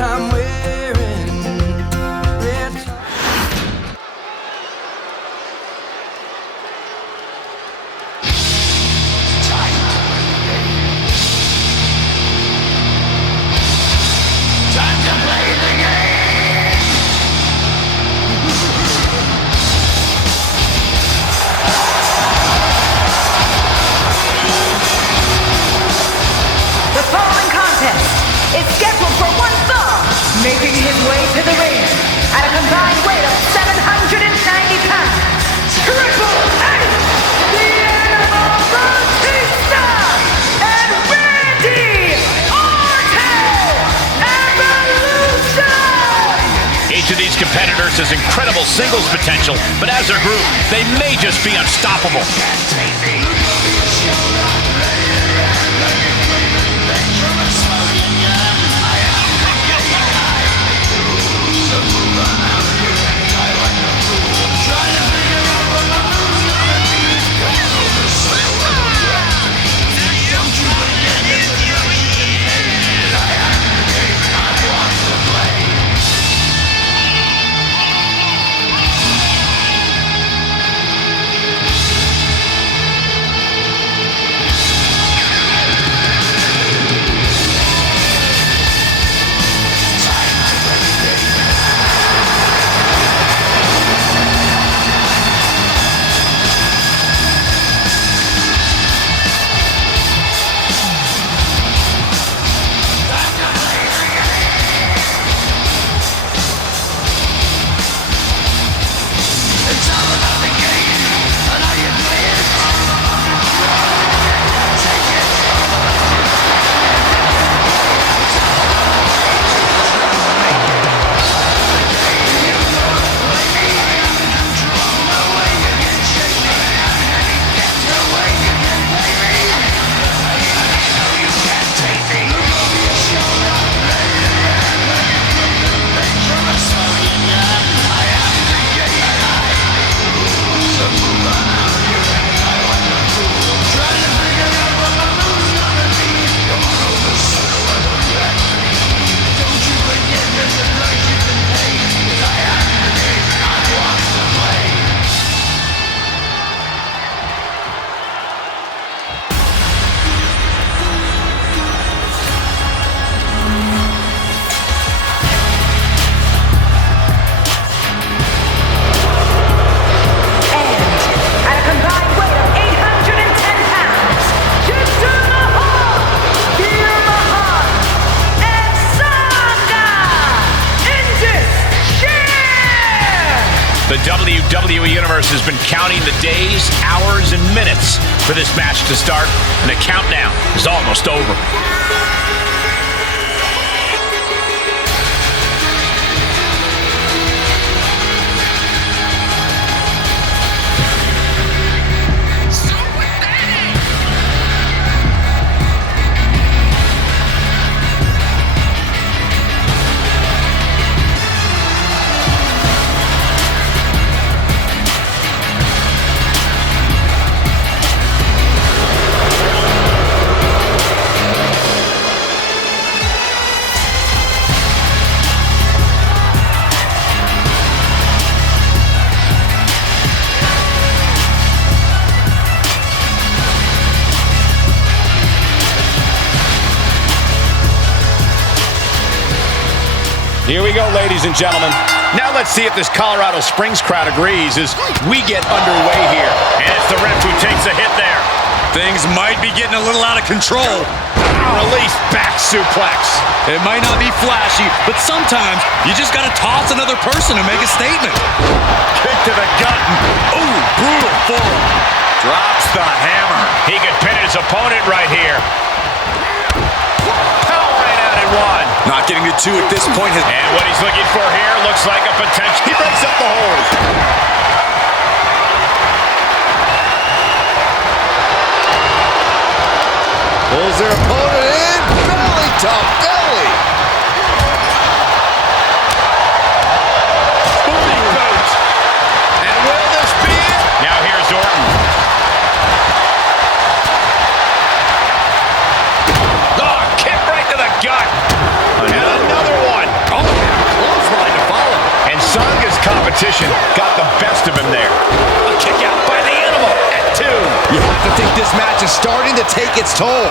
I'm wearing red. Time to play the game! The following contest is scheduled for one fall, making his way to the ring at a combined weight of 790 pounds. Triple H, the Animal Bautista, and Randy Orton Evolution! Each of these competitors has incredible singles potential, but as a group, they may just be unstoppable. The WWE Universe has been counting the days, hours, and minutes for this match to start, and the countdown is almost over. Here we go, ladies and gentlemen. Now let's see if this Colorado Springs crowd agrees as we get underway here. And it's the ref who takes a hit there. Things might be getting a little out of control. Release back suplex. It might not be flashy, but sometimes you just gotta toss another person to make a statement. Kick to the gut. Ooh, brutal forearm. Drops the hammer. He could pin his opponent right here. Powering out at one. Not getting to two at this point. And what he's looking for here looks like a potential. He breaks up the hold. Pulls their opponent in. Belly to belly. Booty boot. And will this be it? Now here's Orton. Oh, kick right to the gut. And another one. competition got the best of him there. A kick out by the animal at 2. You have to think this match is starting to take its toll.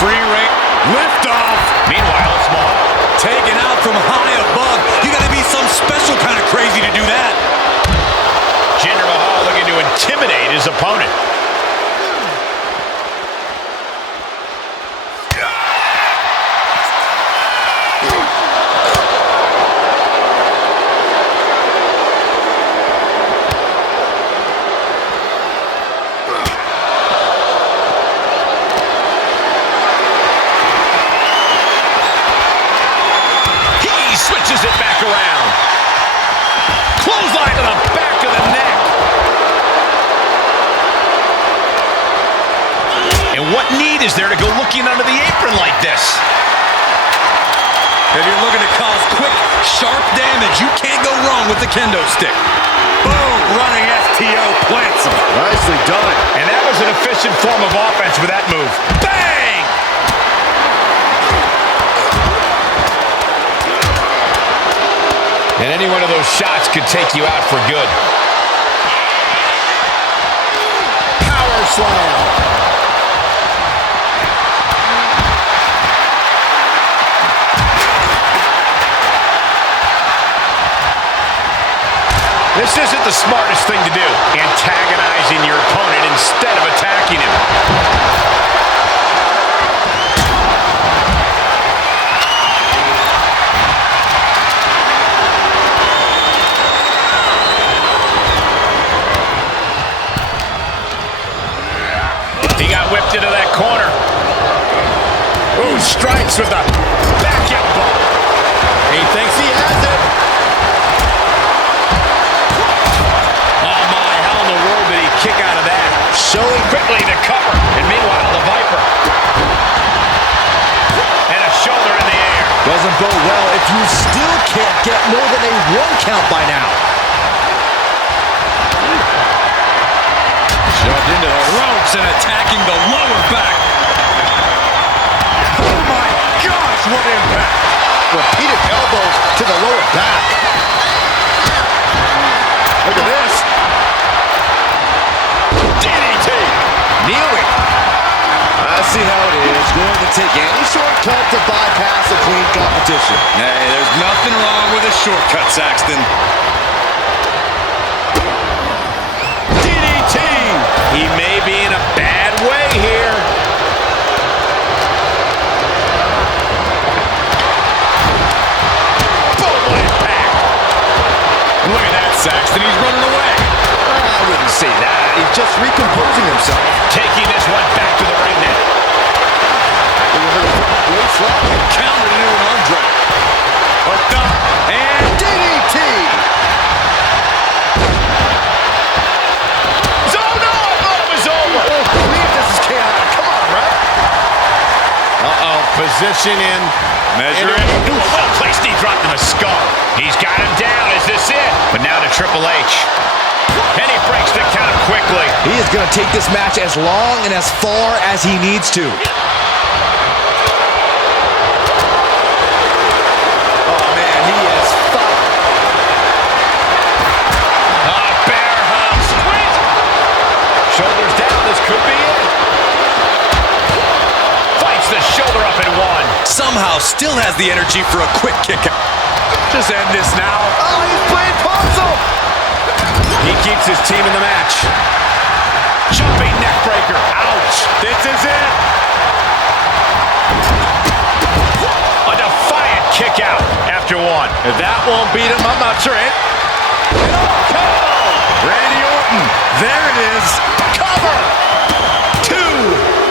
Free reign. Lift off. Meanwhile, it's Maul. Taken out from high above. You got to be some special kind of crazy to do that. Jinder Mahal looking to intimidate his opponent. Switches it back around. Clothesline to the back of the neck. And what need is there to go looking under the apron like this? If you're looking to cause quick, sharp damage, you can't go wrong with the kendo stick. Boom! Running STO plants him. Nicely done. And that was an efficient form of offense with that move. Bang! And any one of those shots could take you out for good. Power slam. This isn't the smartest thing to do, antagonizing your opponent instead of attacking him. He got whipped into that corner. Ooh, strikes with the back elbow. He thinks he has it. Oh my, how in the world did he kick out of that? Showing Quickly to cover. And meanwhile, the Viper. And a shoulder in the air. doesn't bode well if you still can't get more than a 1 count by now. Shoved into the ropes and attacking the lower back. Oh my gosh, what impact! Repeated elbows to the lower back. Look at this. DDT. Kneeling. I see how it is. Going to take any shortcut to bypass a clean competition. Hey, there's nothing wrong with a shortcut, Saxton. DDT. He may be in a bad way here. Boom, impact. Look at that, Saxton. He's running away. I wouldn't say that. He's just recomposing himself. Taking this one back to the ring net. Countered into an arm drag. Hooked up. And DDT. Oh no, I thought it was over. Believe this is chaotic. Come on, right? Uh-oh, position in. Measure it. Well-placed knee drop to the skull. He's got him down. Is this it? But now to Triple H. And he breaks the count quickly. He is going to take this match as long and as far as he needs to. Oh, man, he is fucked. Bear hug. Squeeze. Shoulders down. This could be it. Fights the shoulder up in one. somehow still has the energy for a quick kick out. Just end this now. Oh, he's playing puzzle. He keeps his team in the match. Jumping neck breaker. Ouch. This is it. A defiant kick out after one. If that won't beat him, I'm not sure. Randy Orton. There it is. Cover. Two.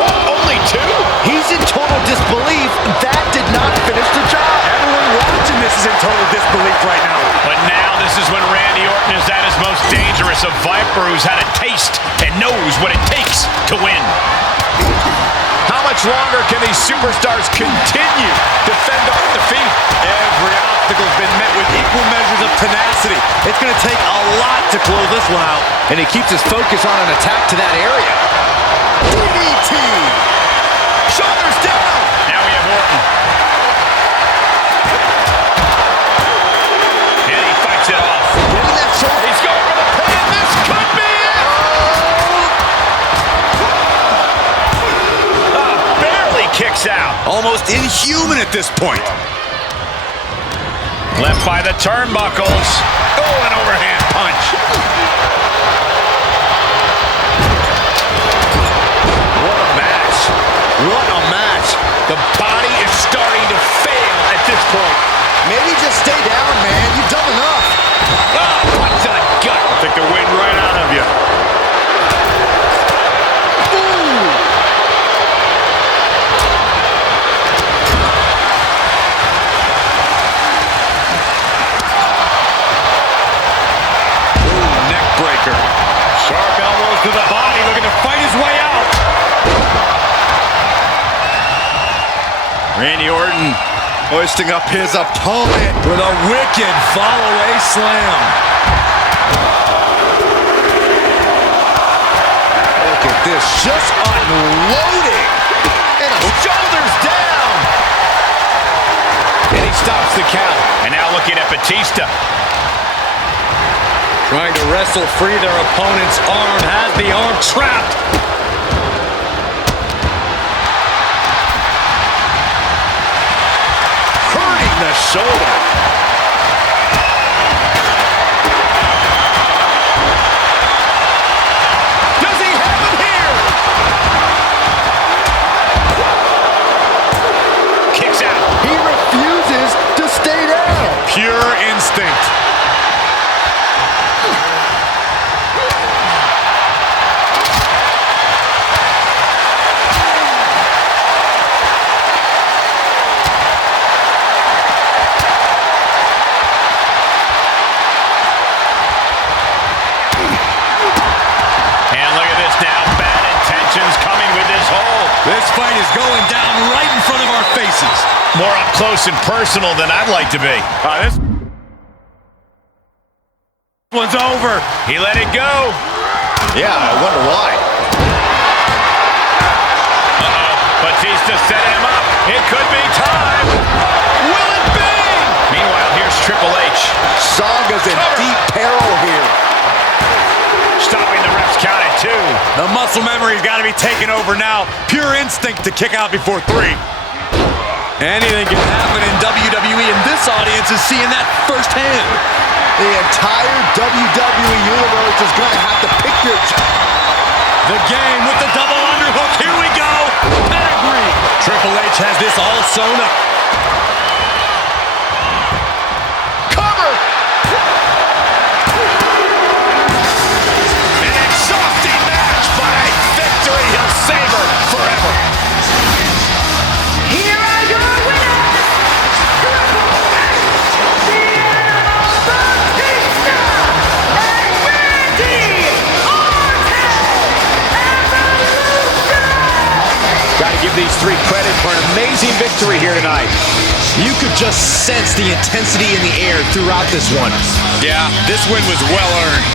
What? Only two? He's in total disbelief. That did not finish the job. Everyone watching this is in total disbelief right now. But now this is when Randy Orton is at his most dangerous. A Viper who's had a taste and knows what it takes to win. How much much longer can these superstars continue to fend off defeat? Every obstacle's been met with equal measures of tenacity. It's going to take a lot to close this one out. And he keeps his focus on an attack to that area. DDT! Shoulders down! Now we have Orton. And he fights it off. Getting that shoulder. He's going for the pin. This could be it! Barely kicks out. Almost inhuman at this point. Left by the turnbuckles. Oh, an overhand punch. What a match. What a match. The body is starting to fail at this point. Maybe just stay down, man. You've done enough. Oh, punch to the gut. Took the wind right out of you. Sharp elbows to the body, looking to fight his way out. Randy Orton Hoisting up his opponent with a wicked follow-away slam. Look at this, just unloading. And shoulders down. And he stops the count. And now looking at Batista. Trying to wrestle free their opponent's arm, has the arm trapped. Hurting the shoulder. Does he have it here? Kicks out. He refuses to stay down. Pure instinct. This fight is going down right in front of our faces. More up close and personal than I'd like to be. This one's over. He let it go. Yeah, I wonder why. Uh-oh. Batista setting him up. It could be time. Will it be? Meanwhile, here's Triple H. Saga's in deep peril here. Stopping the ref's count at 2. The muscle memory's got to be taken over now. Pure instinct to kick out before 3. Anything can happen in WWE, and this audience is seeing that firsthand. The entire WWE universe is going to have to pick their... The game with the double underhook. Here we go. Pedigree. Triple H has this all sewn up. Cover! An exhausting match, but a victory he'll savor forever. Here are your winners, Triple H, the Animal Batista, and Randy Orton, Evolution! Got to give these three credit for an amazing victory here tonight. You could just sense the intensity in the air throughout this one. Yeah, this win was well earned.